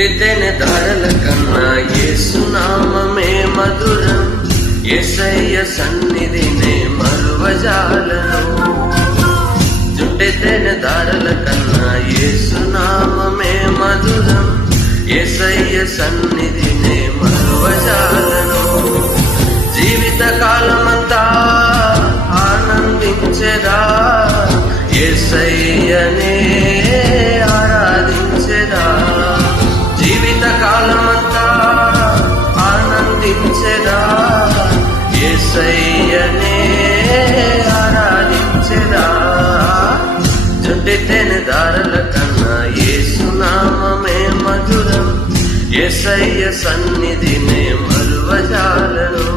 జుండితేనే ధారల కన్నా యేసునామమే మధురం. యేసయ్య సన్నిధినే మరువజాలను. జుండితేనే ధారల కన్నా యేసునామమే మధురం. యేసయ్య సన్నిధినే మరువజాలను. జీవిత కాలమంతా ఆనందించెదా, యేసయ్యనే ఆరాధించెదా. జీవిత కాలమంతా ఆనందించెదా, యేసయ్యనే ఆరాధించెదా. జుండితేనే ధారల కన్నా యేసునామమే మధురం. యేసయ్య సన్నిధినే మరువజాలను.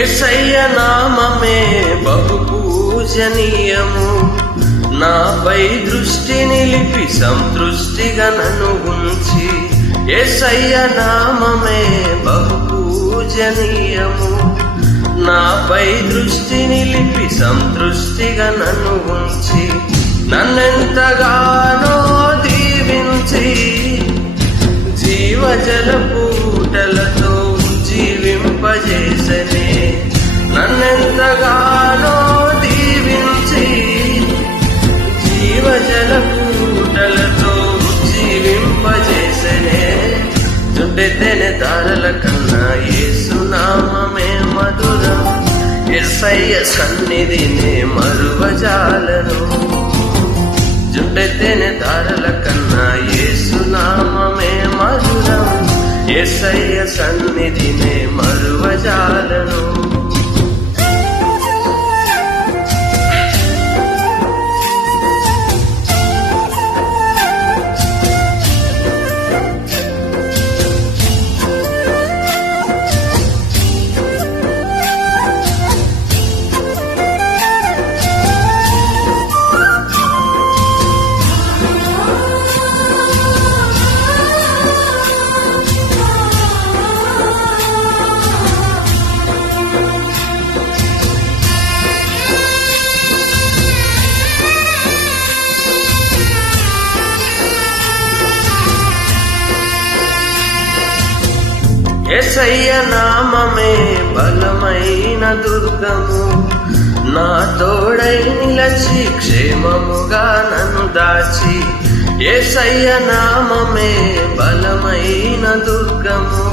యేసయ్య నామమే బహు పూజనీయము. నాపై దృష్టి నిలిపి సంతృష్టిగా నన్ను ఉంచి. యేసయ్య నామమే బహు పూజనీయము. నాపై దృష్టి నిలిపి సంతృష్టిగా నన్ను ఉంచి. నన్నెంతగానో దీవించి జీవజల పూటలతో జీవింపజేసనే. నన్నెంతగానో దీవించి జీవజల పూటలతో జీవింపజేసనే. జుండితేనే ధారల కన్నా యేసునామమే మధురం. యేసయ్య సన్నిధినే మరువజాలను. జుండితేనే ధారల కన్నా యేసునామమే మధురం. యేసయ్య సన్నిధినే మరువజాలను. యేసయ్య నామమే బలమైన దుర్గము. నా తోడై నిలచి క్షేమముగా నన్ను దాచి. యేసయ్య నామమే బలమైన దుర్గము.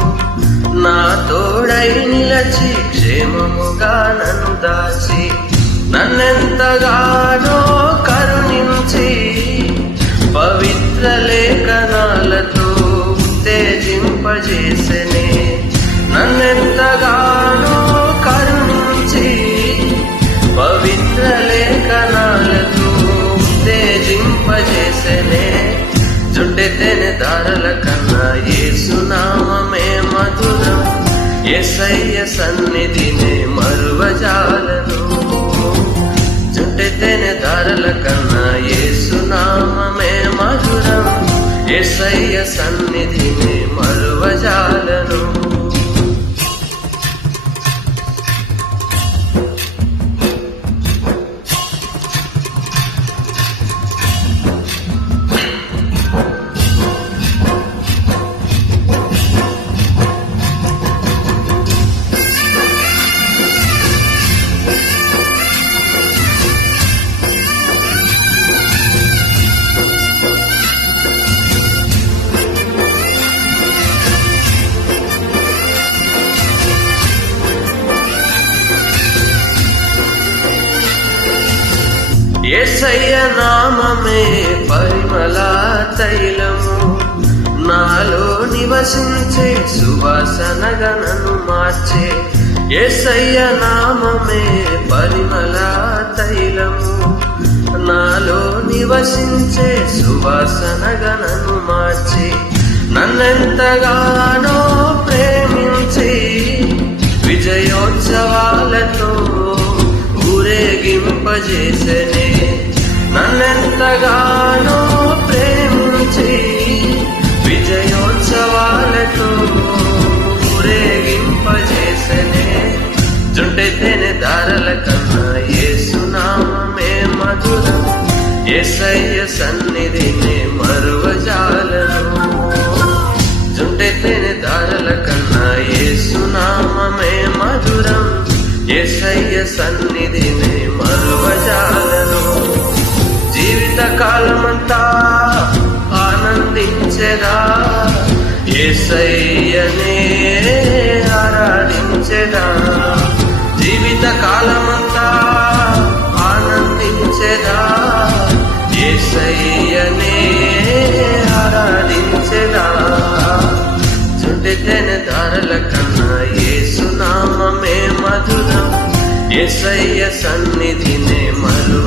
నా తోడై నిలచి క్షేమముగా నన్ను దాచి. నన్నెంతగానో కరుణించి పవిత్ర లేఖనాలతో ఉత్తేజింపజేసెనే. నన్నెంతగానో కరుణించి పవిత్ర లేఖనాలతో ఉత్తేజింపజేసెనే. జుండితేనే ధారల కన్నా యేసునామమే మధురం. యేసయ్య సన్నిధినే మరువజాలను. జుండితేనే ధారల కన్నా యేసునామమే మధురం. యేసయ్య సన్నిధినే మరువజాలను. యేసయ్య నామమే పరిమళ తైలము. నాలో నివసించే సువాసనగా నన్ను మార్చే యేసయ్య నామమే పరిమళ తైలము. నాలో నివసించే సువాసనగా నన్ను మార్చి నన్నెంతగానో ప్రేమించి విజయోత్సవాలతో ఊరేగింపజేసనే. నన్నెంతగానో ప్రేమించి విజయోత్సవాలతో ఊరేగింపజేసనే. జుంటెతేనె దారల కన్నా యేసు నామమే మధురం, యేసయ్య సన్నిధిని మరువజాలను. జుంటెతేనె దారల కన్నా యేసు నామమే మధురం, యేసయ్య సన్నిధిని మరువజాలను. జీవిత కాలమంతా ఆనందించెదా, యేసయ్యనే ఆరాధించెదా. జీవిత కాలమంతా ఆనందించెదా, యేసయ్యనే ఆరాధించెదా. జుంటెతేనె దారల కన్నా యేసు నామమే మధురం, యేసయ్య సన్నిధిని మరువ